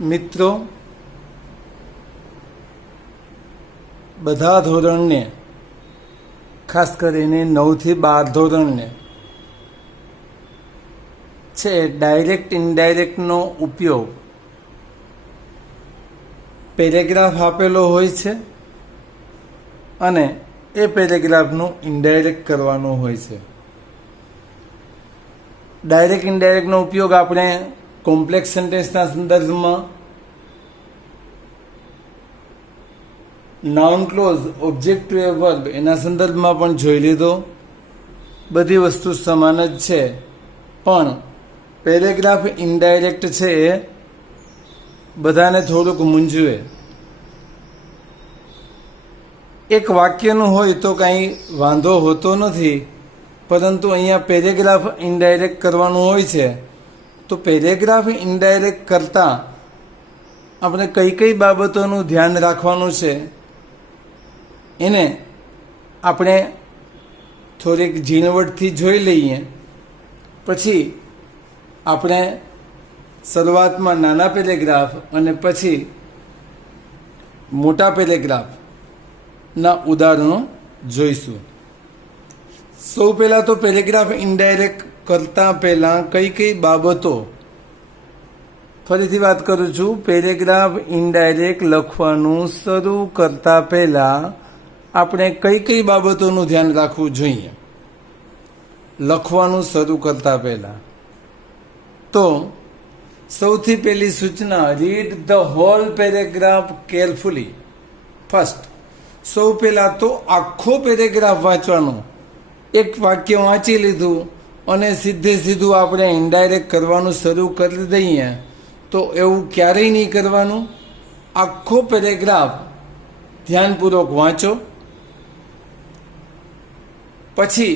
મિત્રો બધા ધોરણને ખાસ કરીને 9 થી 12 ધોરણને છે ડાયરેક્ટ ઇનડાયરેક્ટનો ઉપયોગ પેરેગ્રાફ આપેલો હોય છે અને એ પેરેગ્રાફનું ઇનડાયરેક્ટ કરવાનું હોય છે. ડાયરેક્ટ ઇનડાયરેક્ટનો ઉપયોગ આપણે કોમ્પ્લેક્સ સેન્ટેન્સના સંદર્ભમાં, નાઉન ક્લોઝ, ઓબ્જેક્ટ ટુ એ વર્બ એના સંદર્ભમાં પણ જોઈ લીધો. બધી વસ્તુ સમાન જ છે, પણ પેરેગ્રાફ ઇનડાયરેક્ટ છે એ બધાને થોડુંક મૂંઝવે. એક વાક્યનું હોય તો કાંઈ વાંધો હોતો નથી, પરંતુ અહીંયા પેરેગ્રાફ ઇનડાયરેક્ટ કરવાનું હોય છે. તો પેરેગ્રાફ ઇનડાયરેક્ટ કરતાં આપણે કઈ કઈ બાબતોનું ધ્યાન રાખવાનું છે એને આપણે થોડીક ઝીણવટથી જોઈ લઈએ. પછી આપણે શરૂઆતમાં નાના પેરેગ્રાફ અને પછી મોટા પેરેગ્રાફના ઉદાહરણો જોઈશું. સૌ પહેલાં તો પેરેગ્રાફ ઇનડાયરેક્ટ કરતાં પહેલાં કઈ કઈ બાબતો, ફરીથી વાત કરું છું, પેરેગ્રાફ ઇનડાયરેક્ટ લખવાનું શરૂ કરતાં પહેલાં આપણે કઈ કઈ બાબતોનું ધ્યાન રાખવું જોઈએ લખવાનું શરૂ કરતાં પહેલાં. તો સૌથી પહેલી સૂચના, read the whole paragraph carefully. First, સૌ પહેલાં તો આખો પેરેગ્રાફ વાંચવાનો. એક વાક્ય વાંચી લીધું અને સીધું આપણે ઇનડાયરેક્ટ કરવાનું શરૂ કરી દઈએ તો એવું ક્યારેય નહીં કરવાનું. આખો પેરેગ્રાફ ધ્યાનપૂર્વક વાંચો. પછી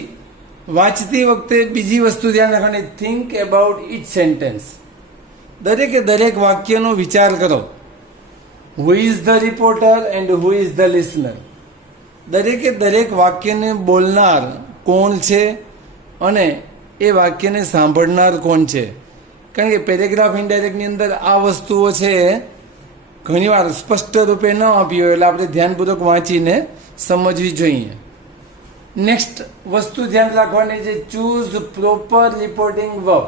વાંચતી વખતે બીજી વસ્તુ ધ્યાન રાખવાની, થિંક એબાઉટ ઇચ સેન્ટેન્સ. દરેકે દરેક વાક્યનો વિચાર કરો. Who is the reporter and who is the listener. દરેકે દરેક વાક્યને બોલનાર કોણ છે અને એ વાક્યને સાંભળનાર કોણ છે. કારણ કે પેરેગ્રાફ ઇનડાયરેક્ટની અંદર આ વસ્તુઓ છે ઘણીવાર સ્પષ્ટ રૂપે ન આપી હોય, એટલે આપણે ધ્યાનપૂર્વક વાંચીને સમજવી જોઈએ. નેક્સ્ટ વસ્તુ ધ્યાન રાખવાની છે, ચૂઝ પ્રોપર રિપોર્ટિંગ વર્બ.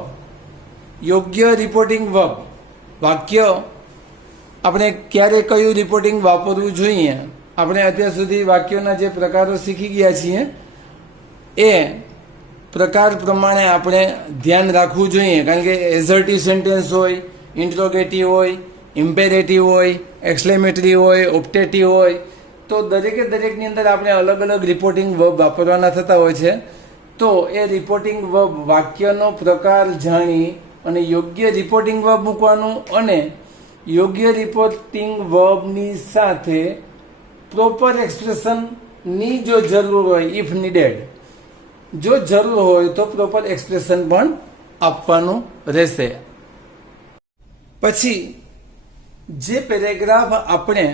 યોગ્ય રિપોર્ટિંગ વર્બ. વાક્ય આપણે ક્યારે કયું રિપોર્ટિંગ વાપરવું જોઈએ. આપણે અત્યાર સુધી વાક્યોના જે પ્રકારો શીખી ગયા છીએ એ પ્રકાર પ્રમાણે આપણે ધ્યાન રાખવું જોઈએ. કારણ કે એઝર્ટિવ સેન્ટેન્સ હોય, ઇન્ટ્રોગેટિવ હોય, ઇમ્પેરેટિવ હોય, એક્સક્લેમેટરી હોય, ઓપ્ટેટિવ હોય, તો દરેકે દરેકની અંદર આપણે અલગ અલગ રિપોર્ટિંગ વર્બ વાપરવાના થતા હોય છે. તો એ રિપોર્ટિંગ વર્બ, વાક્યનો પ્રકાર જાણી અને યોગ્ય રિપોર્ટિંગ વર્બ મૂકવાનું, અને યોગ્ય રિપોર્ટિંગ વર્બની સાથે પ્રોપર એક્સપ્રેશનની જો જરૂર હોય, ઇફ નીડેડ, જો જરૂર હોય તો પ્રોપર એક્સપ્રેશન પણ આપવાનું રહેશે. પછી જે પેરેગ્રાફ આપણે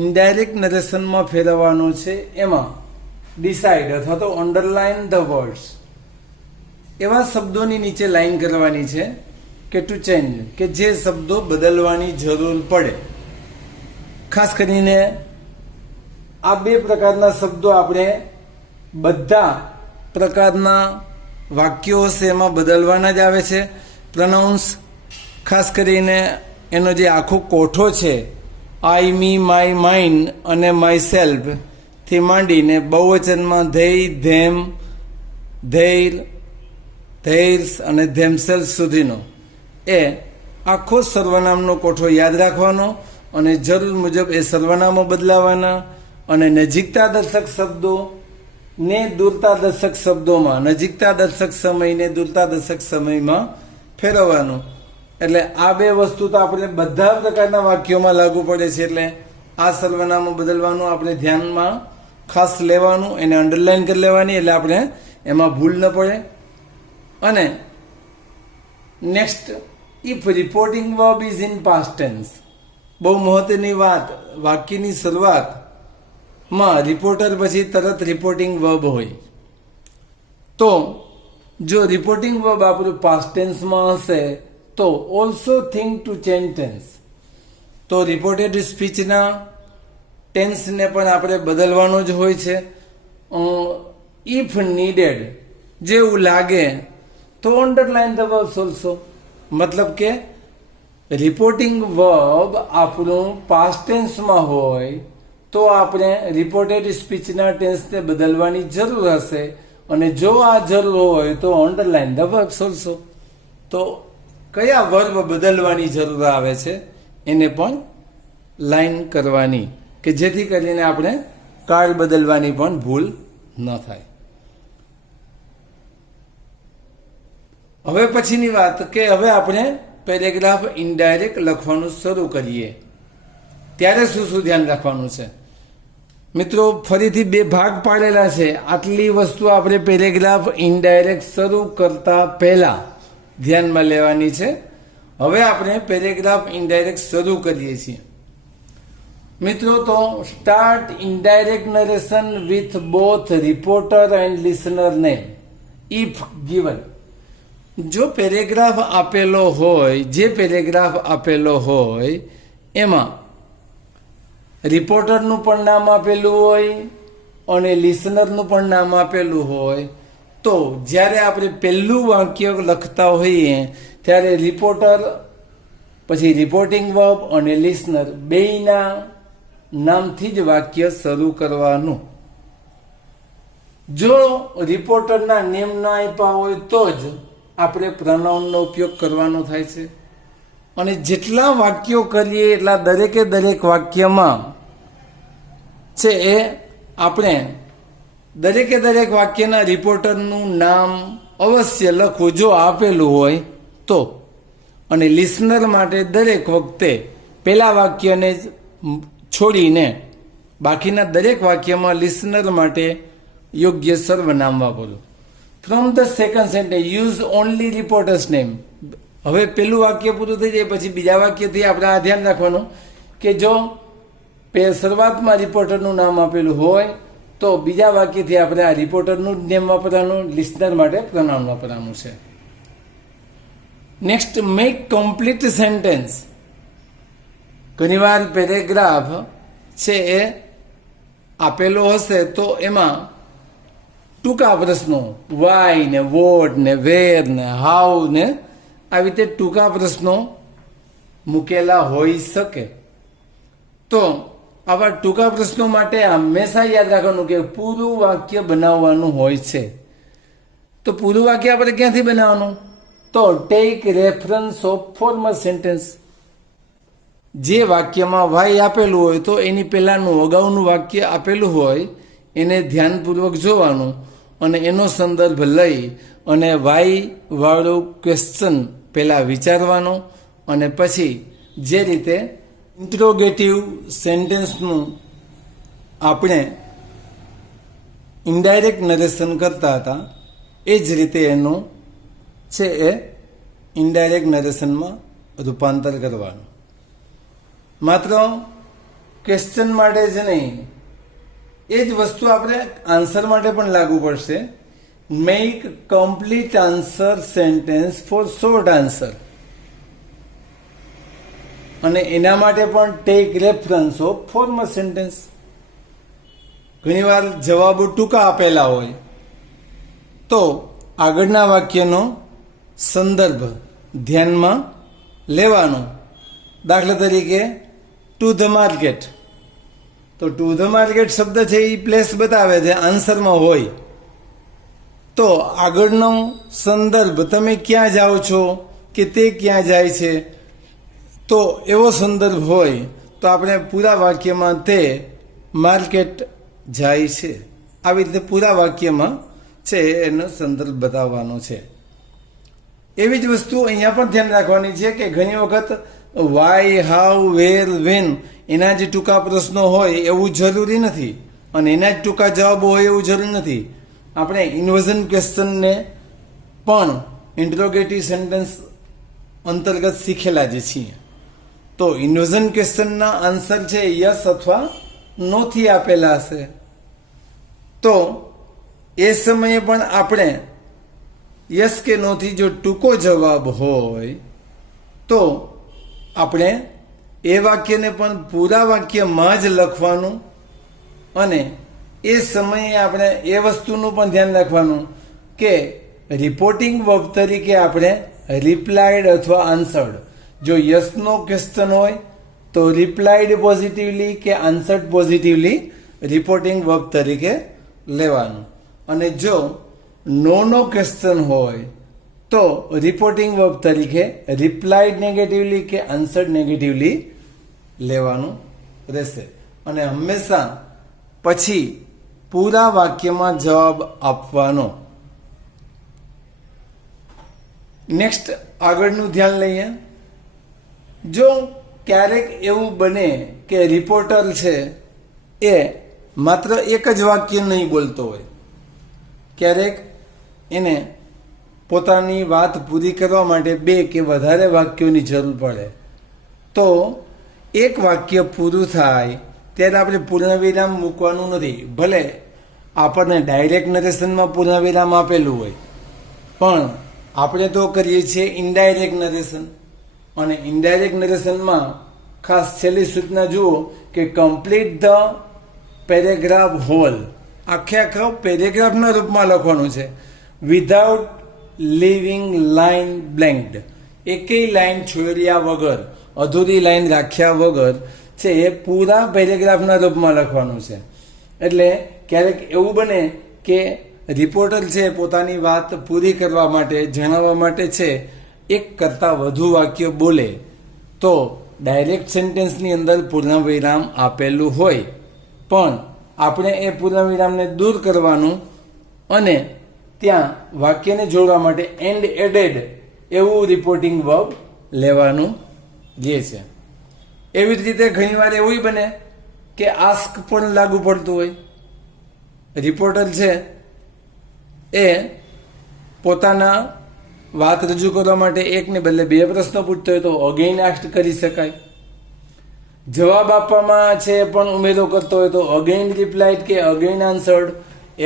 ઇનડાયરેક્ટ નરેશનમાં ફેરવવાનો છે એમાં ડિસાઇડ અથવા તો અંડરલાઇન ધ વર્ડ્સ. એવા શબ્દોની નીચે લાઈન કરવાની છે કે ટુ ચેન્જ, કે જે શબ્દો બદલવાની જરૂર પડે. ખાસ કરીને આ બે પ્રકારના શબ્દો આપણે બધા પ્રકારના વાક્યો છે એમાં બદલવાના જ આવે છે. પ્રનાઉન્સ, ખાસ કરીને એનો જે આખો કોઠો છે, આઈ, મી, માય, માઇન અને માય સેલ્ફ થી માંડીને બહુવચનમાં ધેય, ધેમ, ધૈર, ધૈર્સ અને ધેમસેલ્સ સુધીનો એ આખો સર્વનામનો કોઠો યાદ રાખવાનો અને જરૂર મુજબ એ સર્વનામો બદલાવાના. અને નજીકતા દર્શક શબ્દો ને દૂરતા દર્શક શબ્દોમાં નજીકતા દર્શક સમયને દૂરતા દર્શક સમયમાં ફેરવવાનું. એટલે આ બે વસ્તુ તો આપણે બધા પ્રકારના વાક્યોમાં લાગુ પડે છે. એટલે આ સર્વનામો બદલવાનું આપણે ધ્યાનમાં ખાસ લેવાનું, એને અંડરલાઈન કરી લેવાની, એટલે આપણે એમાં ભૂલ ન પડે. અને next, if reporting verb is in past tense. બહુ મહત્વની વાત, વાક્યની શરૂઆતમાં રિપોર્ટર પછી તરત રિપોર્ટિંગ વર્બ હોય તો જો રિપોર્ટિંગ વર્બ આપણું પાસ્ટ ટેન્સમાં હશે તો also think to change tense. તો રિપોર્ટેડ સ્પીચના ટેન્સને પણ આપણે બદલવાનું જ હોય છે. ઇફ નીડેડ જેવું લાગે તો અંડરલાઇન ધ વર્બ્સ ઓલ્સો. મતલબ કે રિપોર્ટિંગ વર્બ આપણું પાસ્ટ ટેન્સમાં હોય તો આપણે રિપોર્ટેડ સ્પીચના ટેન્સને બદલવાની જરૂર હશે, અને જો આ જરૂર હોય તો અંડરલાઇન ધ વર્બ્સ ઓલ્સો. તો કયા વર્બ બદલવાની જરૂર આવે છે એને પણ લાઈન કરવાની, કે જેથી કરીને આપણે કાળ બદલવાની પણ ભૂલ ન થાય. હવે પછીની વાત કે હવે આપણે પેરેગ્રાફ ઇનડાયરેક્ટ લખવાનું શરૂ કરીએ ત્યારે શું શું ધ્યાન રાખવાનું છે. મિત્રો ફરીથી બે ભાગ પાડેલા છે. આટલી વસ્તુ આપણે પેરેગ્રાફ ઇનડાયરેક્ટ શરૂ કરતા પહેલા ધ્યાનમાં લેવાની છે. હવે આપણે પેરેગ્રાફ ઇનડાયરેક્ટ શરૂ કરીએ છીએ. મિત્રો તો start indirect narration with both reporter and listener name if given. જો પેરેગ્રાફ આપેલો હોય, જે પેરેગ્રાફ આપેલો હોય એમાં રિપોર્ટરનું પણ નામ આપેલું હોય અને લિસનરનું પણ નામ આપેલું હોય, તો જ્યારે આપણે પહેલું વાક્ય લખતા હોઈએ ત્યારે રિપોર્ટર, પછી રિપોર્ટિંગ વર્બ અને લિસનર બેયના નામથી જ વાક્ય શરૂ કરવાનું. જો રિપોર્ટરના નેમ ના આપ્યા હોય તો જ આપણે પ્રોનાઉનનો ઉપયોગ કરવાનો થાય છે. અને જેટલા વાક્યો કરીએ એટલા દરેકે દરેક વાક્યમાં છે એ આપણે દરેકે દરેક વાક્યના રિપોર્ટરનું નામ અવશ્ય લખવું જો આપેલું હોય તો. અને લિસનર માટે દરેક વખતે પહેલા વાક્યને છોડીને બાકીના દરેક વાક્યમાં લિસનર માટે યોગ્ય સર્વનામ વાપરવું. From the second sentence use only reporters name. હવે પેલું વાક્ય પૂરું થઈ જાય પછી બીજા વાક્યથી આપણે આ ધ્યાન રાખવાનું કે જો શરૂઆતમાં રિપોર્ટરનું નામ આપેલું હોય તો બીજા વાક્યથી આપણે આ રિપોર્ટરનું નેમ વાપરવાનું, લિસનર માટે પ્રોનાઉન વાપરવાનું છે. Next, make complete sentence. ઘણીવાર પેરેગ્રાફ છે એ આપેલો હશે તો એમાં ટૂંકા પ્રશ્નો વાય ને વોટ ને વેર ને હાઉ ને આવી રીતે ટૂંકા પ્રશ્નો મૂકેલા હોઈ શકે. તો આવા ટૂંકા પ્રશ્નો માટે હંમેશા યાદ રાખવાનું કે પૂરું વાક્ય બનાવવાનું હોય છે. તો પૂરું વાક્ય આપણે ક્યાંથી બનાવવાનું? તો take reference of former sentence. જે વાક્યમાં વાય આપેલું હોય તો એની પહેલાંનું અગાઉનું વાક્ય આપેલું હોય એને ધ્યાનપૂર્વક જોવાનું અને એનો સંદર્ભ લઈ અને વાય વાળું ક્વેશ્ચન પહેલાં વિચારવાનો, અને પછી જે રીતે ઇન્ટ્રોગેટિવ સેન્ટેન્સનું આપણે ઇનડાયરેક્ટ નરેશન કરતા હતા એ જ રીતે એનું છે એ ઇનડાયરેક્ટ નરેશનમાં રૂપાંતર કરવાનું. માત્ર ક્વેશ્ચન માટે જ નહીં, એ જ વસ્તુ આપણે આન્સર માટે પણ લાગુ પડશે. Make complete answer sentence for short answer. અને એના માટે પણ take reference of former sentence. ઘણીવાર જવાબો ટૂંકા આપેલા હોય તો આગળના વાક્યનો સંદર્ભ ધ્યાનમાં લેવાનો. દાખલા તરીકે ટુ ધ માર્કેટ, તો ટુ ધ માર્કેટ શબ્દ છે એ પ્લેસ બતાવે છે, આન્સરમાં હોય તો આગળનો સંદર્ભ તમે ક્યાં જાઓ છો કે તે ક્યાં જાય છે, તો એવો સંદર્ભ હોય તો આપણે પૂરા વાક્યમાં તે માર્કેટ જાય છે, આવી રીતે પૂરા વાક્યમાં છે એનો સંદર્ભ બતાવવાનો છે. એવી જ વસ્તુ અહીંયા પણ ધ્યાન રાખવાની છે કે ઘણી વખત વાય, હાઉ, વેર, વેન એના જે ટૂંકા પ્રશ્નો હોય એવું જરૂરી નથી અને એના જ ટૂંકા જવાબો હોય એવું જરૂરી નથી. આપણે ઇન્વર્ઝન ક્વેશ્ચનને પણ ઇન્ટ્રોગેટિવ સેન્ટેન્સ અંતર્ગત શીખેલા જ છીએ. તો ઇન્વર્ઝન ક્વેશ્ચનના આન્સર છે યસ અથવા નોથી આપેલા હશે, તો એ સમયે પણ આપણે યસ કે નોથી જો ટૂંકો જવાબ હોય તો આપણે એ વાક્યને પણ પૂરા વાક્યમાં જ લખવાનું અને એ સમયે આપણે એ વસ્તુનું પણ ધ્યાન રાખવાનું કે રિપોર્ટિંગ વર્બ તરીકે આપણે રિપ્લાઇડ અથવા આન્સર્ડ, જો યસનો ક્વેશ્ચન હોય તો રિપ્લાઇડ પોઝિટિવલી કે આન્સર્ડ પોઝિટિવલી રિપોર્ટિંગ વર્બ તરીકે લેવાનું, અને જો નો ક્વેશ્ચન હોય તો રિપોર્ટિંગ વર્બ તરીકે રિપ્લાઇડ નેગેટિવલી કે આન્સર્ડ નેગેટિવલી લેવાનું રહેશે. અને હંમેશા પછી પૂરા વાક્યમાં જવાબ આપવાનો. નેક્સ્ટ આગળનું ધ્યાન લઈએ. જો ક્યારેક એવું બને કે રિપોર્ટર છે એ માત્ર એક જ વાક્ય નહીં બોલતો હોય, ક્યારેક એને પોતાની વાત પૂરી કરવા માટે 2 કે વધારે વાક્યોની જરૂર પડે, તો એક વાક્ય પૂરું થાય ત્યારે આપણે પૂર્ણવિરામ મૂકવાનું નથી. ભલે આપણને ડાયરેક્ટ નરેશનમાં પૂર્ણવિરામ આપેલું હોય, પણ આપણે તો કરીએ છીએ ઇનડાયરેક્ટ નરેશન, અને ઇનડાયરેક્ટ નરેશનમાં ખાસ છેલ્લી સૂચના જુઓ કે કમ્પ્લીટ ધ પેરેગ્રાફ હોલ, આખા પેરેગ્રાફના રૂપમાં લખવાનું છે, વિધાઉટ લીવિંગ લાઇન બ્લેન્કડ, એકેય લાઇન છોડ્યા વગર, અધૂરી લાઇન રાખ્યા વગર છે એ પૂરા પેરેગ્રાફના રૂપમાં લખવાનું છે. એટલે ક્યારેક એવું બને કે રિપોર્ટર છે પોતાની વાત પૂરી કરવા માટે, જણાવવા માટે છે એક કરતાં વધુ વાક્ય બોલે, તો ડાયરેક્ટ સેન્ટેન્સની અંદર પૂર્ણવિરામ આપેલું હોય, પણ આપણે એ પૂર્ણવિરામને દૂર કરવાનું અને ત્યાં વાક્યને જોડવા માટે એન્ડ એડેડ એવું રિપોર્ટિંગ વર્બ લેવાનું જે છે. એવી જ રીતે ઘણીવાર એવું બને કે આસ્ક પણ લાગુ પડતું હોય. રિપોર્ટર છે એ પોતાના વાત રજૂ કરવા માટે એકને બદલે 2 પ્રશ્નો પૂછતો હોય તો અગેઇન આસ્ક કરી શકાય. જવાબ આપવામાં છે પણ ઉમેરો કરતો હોય તો અગેઇન રિપ્લાઇડ કે અગેઇન આન્સર્ડ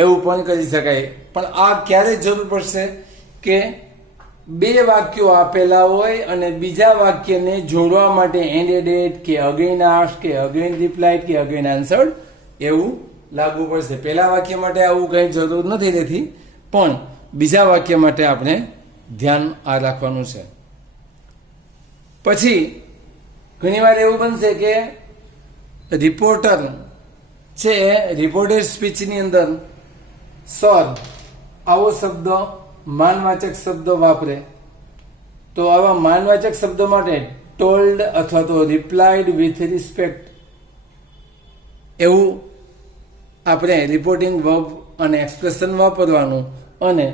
એવું પણ કરી શકાય. પણ આ ક્યારે જરૂર પડશે કે 2 વાક્યો આપેલા હોય અને બીજા વાક્યને જોડવા માટે એન્ડ એડેડ કે અગેઇન આસ્ક કે અગેઇન રિપ્લાઇડ કે અગેઇન આન્સર્ડ એવું લાગુ પડશે. પહેલા વાક્ય માટે આવું કંઈ જરૂર નથી રહેતી, પણ બીજા વાક્ય માટે આપણે ધ્યાન આ રાખવાનું છે. પછી ઘણીવાર એવું બનશે કે રિપોર્ટર છે રિપોર્ટેડ સ્પીચની અંદર સર આવો શબ્દ માનવાચક શબ્દ વાપરે, તો આવા માનવાચક શબ્દ માટે ટોલ્ડ અથવા તો રિપ્લાઇડ વિથ રિસ્પેક્ટ એવું આપણે રિપોર્ટિંગ વર્બ અને એક્સપ્રેશન વાપરવાનું અને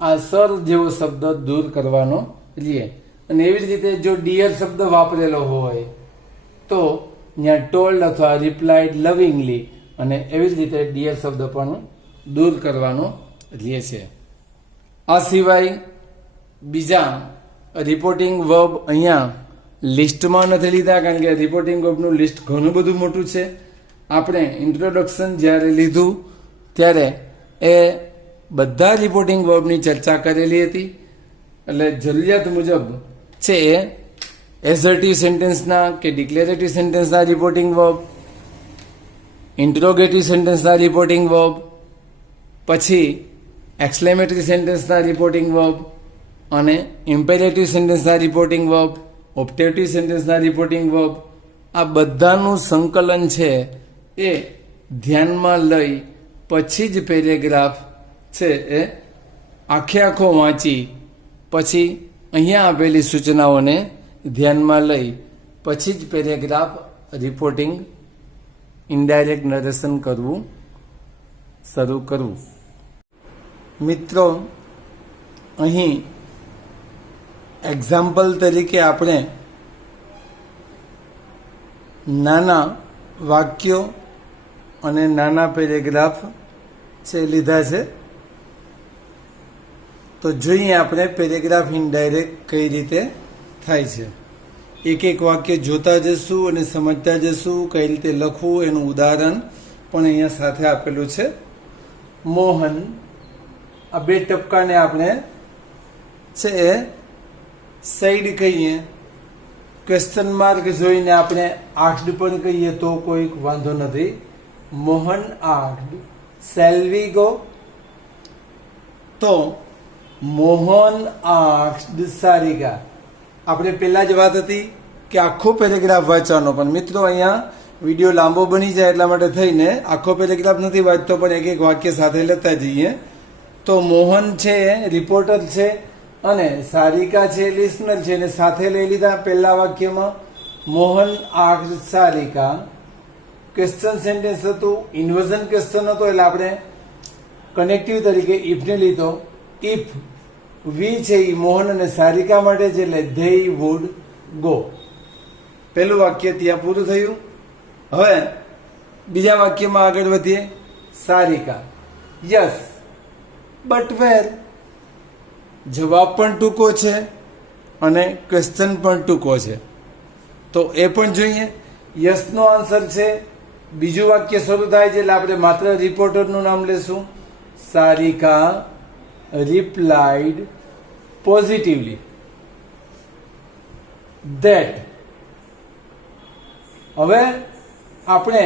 આ સર જેવો શબ્દ દૂર કરવાનો રહીએ. અને એવી જ રીતે જો ડિયર શબ્દ વાપરેલો હોય તો ત્યાં ટોલ્ડ અથવા રિપ્લાઇડ લવિંગલી અને એવી જ રીતે ડિયર શબ્દ પણ દૂર કરવાનો રહે છે. આ સિવાય બીજા રિપોર્ટિંગ વર્બ અહીંયા લિસ્ટમાં નથી લીધા, કારણ કે રિપોર્ટિંગ વર્બનું લિસ્ટ ઘણું બધું મોટું છે. આપણે ઇન્ટ્રોડક્શન જ્યારે લીધું ત્યારે એ બધા રિપોર્ટિંગ વર્બની ચર્ચા કરેલી હતી. એટલે જરૂરિયાત મુજબ છે એ એસર્ટિવ સેન્ટેન્સના કે ડિક્લેરેટિવ સેન્ટેન્સના રિપોર્ટિંગ વર્બ, ઇન્ટ્રોગેટિવ સેન્ટેન્સના રિપોર્ટિંગ વર્બ, પછી એક્સક્લેમેટરી સેન્ટેન્સના રિપોર્ટિંગ વર્બ અને ઇમ્પેરેટિવ સેન્ટેન્સના રિપોર્ટિંગ વર્બ, ઓપ્ટેટિવ સેન્ટેન્સના રિપોર્ટિંગ વર્બ, આ બધાનું સંકલન છે એ ધ્યાનમાં લઈ પછી જ પેરેગ્રાફ છે એ આખો વાંચી પછી અહીંયા આપેલી સૂચનાઓને ધ્યાનમાં લઈ પછી જ પેરેગ્રાફ રિપોર્ટિંગ ઇનડાયરેક્ટ નરેશન કરવું શરૂ કરવું. મિત્રો, અહીં એક્ઝામ્પલ તરીકે આપણે નાના વાક્યો અને નાના પેરેગ્રાફ છે લીધા છે. તો જોઈએ આપણે પેરેગ્રાફ ઇનડાયરેક્ટ કઈ રીતે થાય છે. એક એક વાક્ય જોતા જશું અને સમજતા જશું કઈ રીતે લખવું એનું ઉદાહરણ પણ અહીંયા સાથે આપેલું છે. મોહન, આ 2 ટપકાને આપણે છે એ સાઈડ કહીએ ક્વેશ્ચન માર્ક જોઈને આપણે આસ્ક્ડ પણ કહીએ તો કોઈ વાંધો નથી. Mohan asked shall we go? તો મોહન આસ્ક્ડ સારિકા. આપણે પહેલા જ વાત હતી કે આખો પેરેગ્રાફ વાંચવાનો, પણ મિત્રો અહીંયા વિડીયો લાંબો બની જાય એટલા માટે થઈને આખો પેરેગ્રાફ નથી વાંચતો, પણ એક એક વાક્ય સાથે લેતા જઈએ. તો મોહન છે રિપોર્ટર છે અને સારિકા છે લિસનર છે, અને સાથે લઈ લીધા પહેલા વાક્યમાં. Mohan asked Sarika question sentence હતું, ઇન્વર્ઝન ક્વેશ્ચન હતો એટલે આપણે કનેક્ટિવ તરીકે ઇફને લીધો. ઇફ વી છે એ મોહન અને સારિકા માટે છે એટલે ધે વુડ ગો. પહેલું વાક્ય ત્યાં પૂરું થયું. હવે બીજા વાક્યમાં આગળ વધીએ. સારિકા યસ બટ વેર. જવાબ પણ ટૂંકો છે અને ક્વેશ્ચન પણ ટૂંકો છે, તો એ પણ જોઈએ. યસનો આન્સર છે. બીજું વાક્ય શરૂ થાય છે એટલે આપણે માત્ર રિપોર્ટરનું નામ લેશું. Sarika replied positively that. હવે આપણે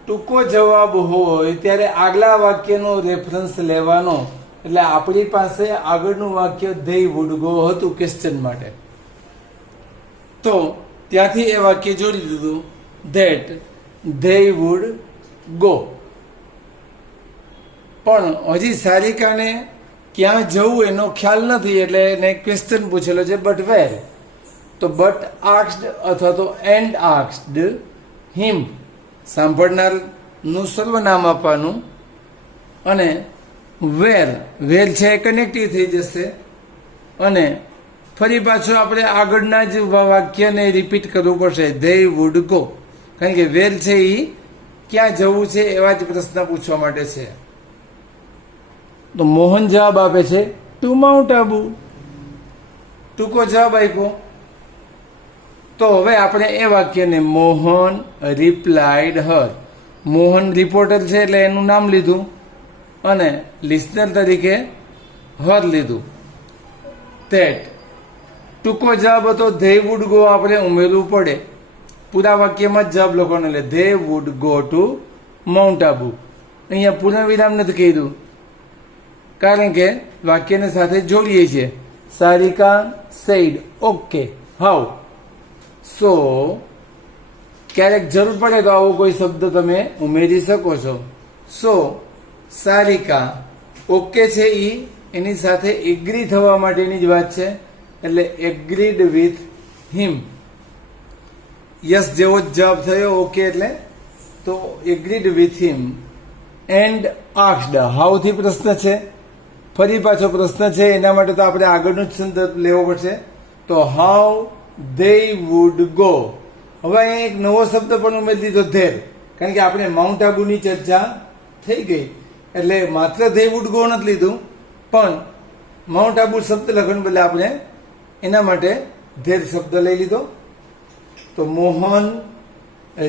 ટૂંકો જવાબ હોય ત્યારે આગલા વાક્યનો રેફરન્સ લેવાનો, એટલે આપણી પાસે આગળનું વાક્ય ધે વુડ ગો હતું ક્વેશ્ચન માટે, તો ત્યાંથી એ વાક્ય જોડી દીધું ધેટ ધે વુડ ગો. પણ હજી સારિકાને ક્યાં જવું એનો ખ્યાલ નથી એટલે એને ક્વેશ્ચન પૂછેલો છે બટ વેર. તો બટ આસ્ક્ડ અથવા તો એન્ડ આસ્ક્ડ હિમ, સાંભળનારનું સર્વનામ આપવાનું, અને વેર વેર છે એ કનેક્ટિવ થઈ જશે, અને ફરી પાછું આપણે આગળના જ વાક્યને રિપીટ કરવું પડશે ધે વુડ ગો, કારણ કે વેર છે એ ક્યાં જવું છે એવા જ પ્રશ્ન પૂછવા માટે છે. તો મોહન જવાબ આપે છે ટુ માઉન્ટ આબુ. ટૂંકો જવાબ આપ્યો. તો હવે આપણે એ વાક્યને મોહન રિપ્લાઇડ હર. મોહન રિપોર્ટર છે એટલે એનું નામ લીધું અને લિસનર તરીકે હર લીધું. ધેટ ટૂંકો જવાબ હતો ધે વુડ ગો, આપણે ઉમેરવું પડે. પૂરા વાક્યમાં જ જવાબ લખવાનો એટલે they would go to mount Abu. અહીંયા પૂર્ણ વિરામ નથી કીધું કારણ કે વાક્યને સાથે જોડીએ છીએ. Sarika said okay how. So ક્યારેક જરૂર પડે તો આવો કોઈ શબ્દ તમે ઉમેરી શકો છો. સો સારિકા ઓકે છે એની સાથે એગ્રી થવા માટેની જ વાત છે એટલે એગ્રીડ વિથ હિમ. યસ જેવો જ જવાબ થયો ઓકે એટલે, તો agreed with him. And asked હાઉથી પ્રશ્ન છે, ફરી પાછો પ્રશ્ન છે, એના માટે તો આપણે આગળનું જ સંદર્ભ લેવો પડશે. તો હાઉ ધે વુડ ગો. હવે અહીંયા એક નવો શબ્દ પણ ઉમેરી દીધો ધેર, કારણ કે આપણે માઉન્ટ આબુની ચર્ચા થઈ ગઈ એટલે માત્ર ધે વુડ ગો નથી લીધું, પણ માઉન્ટ આબુ શબ્દ લખવાનું બદલે આપણે એના માટે ધેર શબ્દ લઈ લીધો. તો મોહન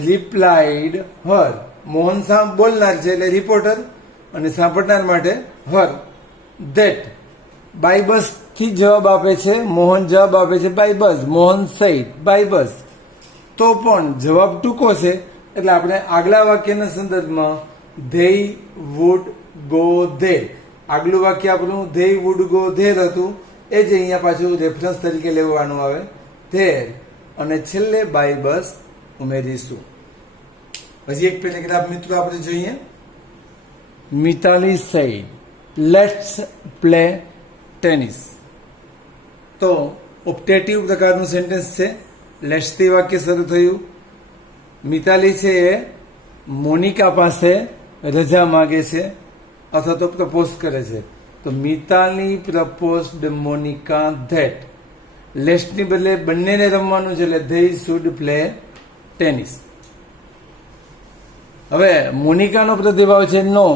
રિપ્લાઇડ હર. મોહન બોલનાર છે એટલે રિપોર્ટર, અને સાંભળનાર માટે હર. ધેટ બાય બસ થી જવાબ આપે છે. મોહન જવાબ આપે છે by bus. Mohan said by bus. તો પણ જવાબ ટૂંકો છે એટલે આપણે આગલા વાક્યના સંદર્ભમાં ધે વુડ ગો ધેર. આગલું વાક્ય આપણું ધે વુડ ગો ધેર હતું, એ જ અહીંયા પાછું રેફરન્સ તરીકે લેવાનું આવે ધેર, અને છેલ્લે બાય બસ ઉમેરીશું. હજી એક પેરેગ્રાફ મિત્રો આપણે જોઈએ. Mitali said let's play tennis. તો ઓપ્ટેટિવ પ્રકારનું સેન્ટેન્સ છે. લેટ્સથી વાક્ય શરૂ થયું. મિતાલી છે એ મોનિકા પાસે રજા માગે છે અથવા તો પ્રપોઝ કરે છે. તો મિતાલી પ્રપોઝડ મોનિકા ધેટ. લેટ્સની બદલે બંનેને રમવાનું છે એટલે ધે શુડ પ્લે ટેનિસ. હવે મોનિકાનો પ્રતિભાવ છે નો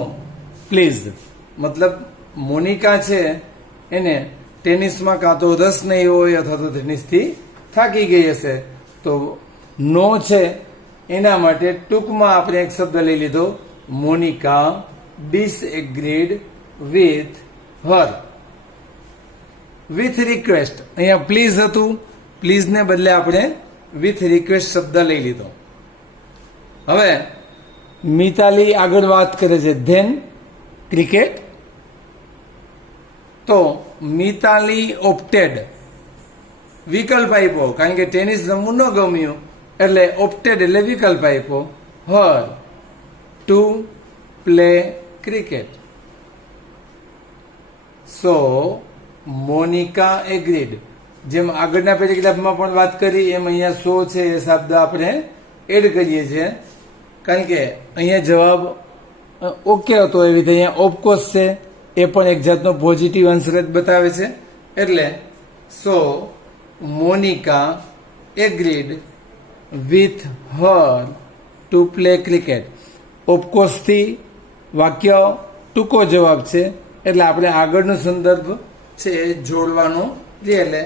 પ્લીઝ, મતલબ મોનિકા છે એને ટેનિસમાં કાં તો રસ નહીં હોય અથવા તો ટેનિસથી થાકી ગઈ હશે. તો નો છે એના માટે ટૂંકમાં આપણે એક શબ્દ લઈ લીધો Monika disagreed with her. With request. અહીંયા પ્લીઝ હતું, પ્લીઝને બદલે આપણે વિથ રિક્વેસ્ટ શબ્દ લઈ લીધો. હવે મિતાલી આગળ વાત કરે છે ધેન ક્રિકેટ. તો મિતાલી ઓપ્ટેડ વિકલ્પ આપ્યો, કારણ કે ટેનિસ રમવું ન ગમ્યું એટલે ઓપ્ટેડ એટલે વિકલ્પ આપ્યો her to play cricket. So Monika agreed. જેમ આગળના પેરેગ્રાફમાં પણ વાત કરી એમ અહીંયા સો છે એ શબ્દ આપણે એડ કરીએ છીએ, કારણ કે અહીંયા જવાબ ઓકે હતો એવી રીતે અહીંયા ઓફકોર્સ છે એ પણ એક જાતનો પોઝિટિવ આન્સર જ બતાવે છે. એટલે so Monika agreed with her to play cricket. ઓફકોર્સથી વાક્ય ટૂંકો જવાબ છે એટલે આપણે આગળનો સંદર્ભ છે એ જોડવાનો છે, એટલે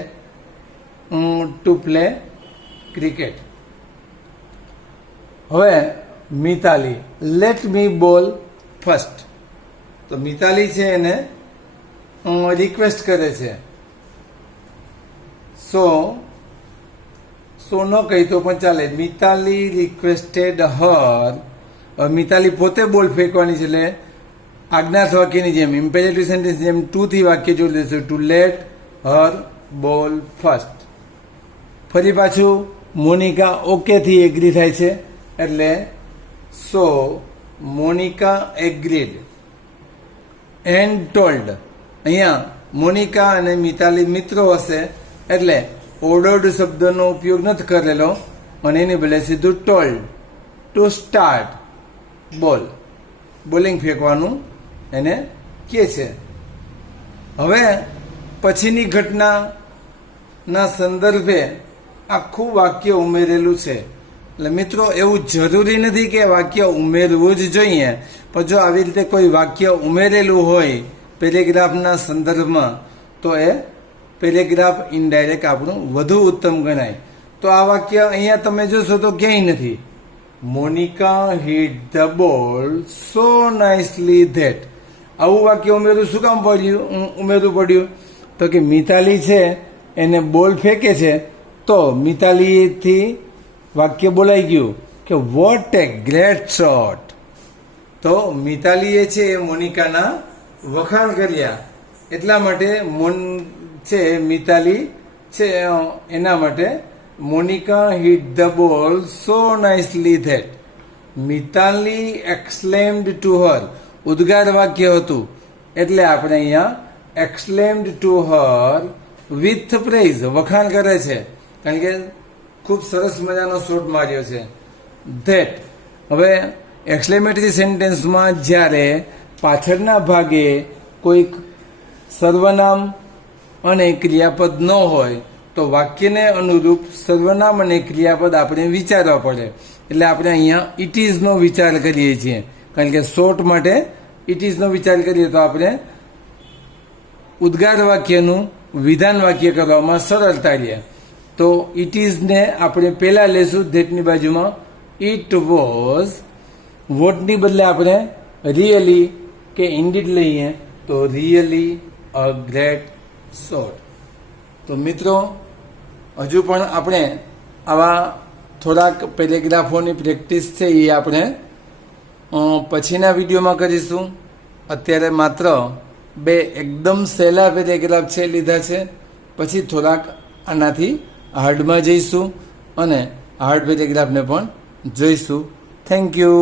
ટુ પ્લે ક્રિકેટ. હવે મિતાલી લેટ મી બોલ ફર્સ્ટ. તો મિતાલી છે એને રિક્વેસ્ટ કરે છે. સો ન કહી તો પણ ચાલે. મિતાલી રિક્વેસ્ટેડ હર. મિતાલી પોતે બોલ ફેંકવાની છે એટલે આજ્ઞાર્થ વાક્યની જેમ ઇમ્પેરેટિવ સેન્ટેન્સ જેમ ટુ થી વાક્ય જોડી દેશું. ટુ લેટ હર બોલ ફર્સ્ટ. ફરી પાછું મોનિકા ઓકે થી એગ્રી થાય છે એટલે so Monika agreed and told. અહીંયા મોનિકા અને મિતાલી મિત્રો હશે એટલે ઓર્ડર્ડ શબ્દનો ઉપયોગ નથી કરેલો અને એની બદલે સીધું ટોલ્ડ ટુ સ્ટાર્ટ બોલ. બોલિંગ ફેંકવાનું એને કહે છે. હવે પછીની ઘટનાના સંદર્ભે આખું વાક્ય ઉમેરેલું છે. એટલે મિત્રો એવું જરૂરી નથી કે વાક્ય ઉમેરવું જ જોઈએ, પણ જો આવી રીતે કોઈ વાક્ય ઉમેરેલું હોય પેરેગ્રાફના સંદર્ભમાં તો એ પેરેગ્રાફ ઇનડાયરેક્ટ આપણું વધુ ઉત્તમ ગણાય. તો આ વાક્ય અહીંયા તમે જોશો તો ક્યાંય નથી. Monica hit the ball so nicely that. આવું વાક્ય ઉમેરવું શું કામ ઉમેરવું પડ્યું? તો કે મિતાલી છે એને બોલ ફેંકે છે તો મિતાલીથી વાક્ય બોલાઈ ગયું કે વોટ એ ગ્રેટ શોટ. તો મિતાલીએ છે એ મોનિકાના વખાણ કર્યા એટલા માટે છે મિતાલી છે એના માટે Monica hit the ball so nicely that Mitali exclaimed to her. ઉદ્ગાર વાક્ય હતું એટલે આપણે અહીંયા exclaimed to her with praise વખાણ કરે છે, કારણ કે ખૂબ સરસ મજાનો શોટ માર્યો છે ધેટ. હવે એક્સક્લેમેટરી સેન્ટેન્સમાં જ્યારે પાછળના ભાગે કોઈક સર્વનામ અને ક્રિયાપદ ન હોય તો વાક્યને અનુરૂપ સર્વનામ અને ક્રિયાપદ આપણે વિચારવા પડે. એટલે આપણે અહીંયા ઇટ ઇઝનો વિચાર કરીએ છીએ, કારણ કે શોર્ટ માટે ઇટ ઇઝનો વિચાર કરીએ તો આપણે ઉદ્ગાર વાક્યનું વિધાન વાક્ય કરવામાં સરળતા રહે. તો ઇટ ઇઝને આપણે પહેલા લેશું ધેટની બાજુમાં ઇટ વોઝ. વોટની બદલે આપણે રિયલી કે ઇન્ડીડ લઈએ તો રિયલી અ ગ્રેટ શોટ. તો મિત્રો હજુ પણ આપણે આવા થોડાક પેરેગ્રાફોની પ્રેક્ટિસ છે એ આપણે પછીના વિડીયોમાં કરીશું. અત્યારે માત્ર બે એકદમ સહેલા પેરેગ્રાફ છે લીધા છે, પછી થોડાક આનાથી હાર્ડમાં જઈશું અને હાર્ડ પેરેગ્રાફને પણ જોઈશું. Thank you.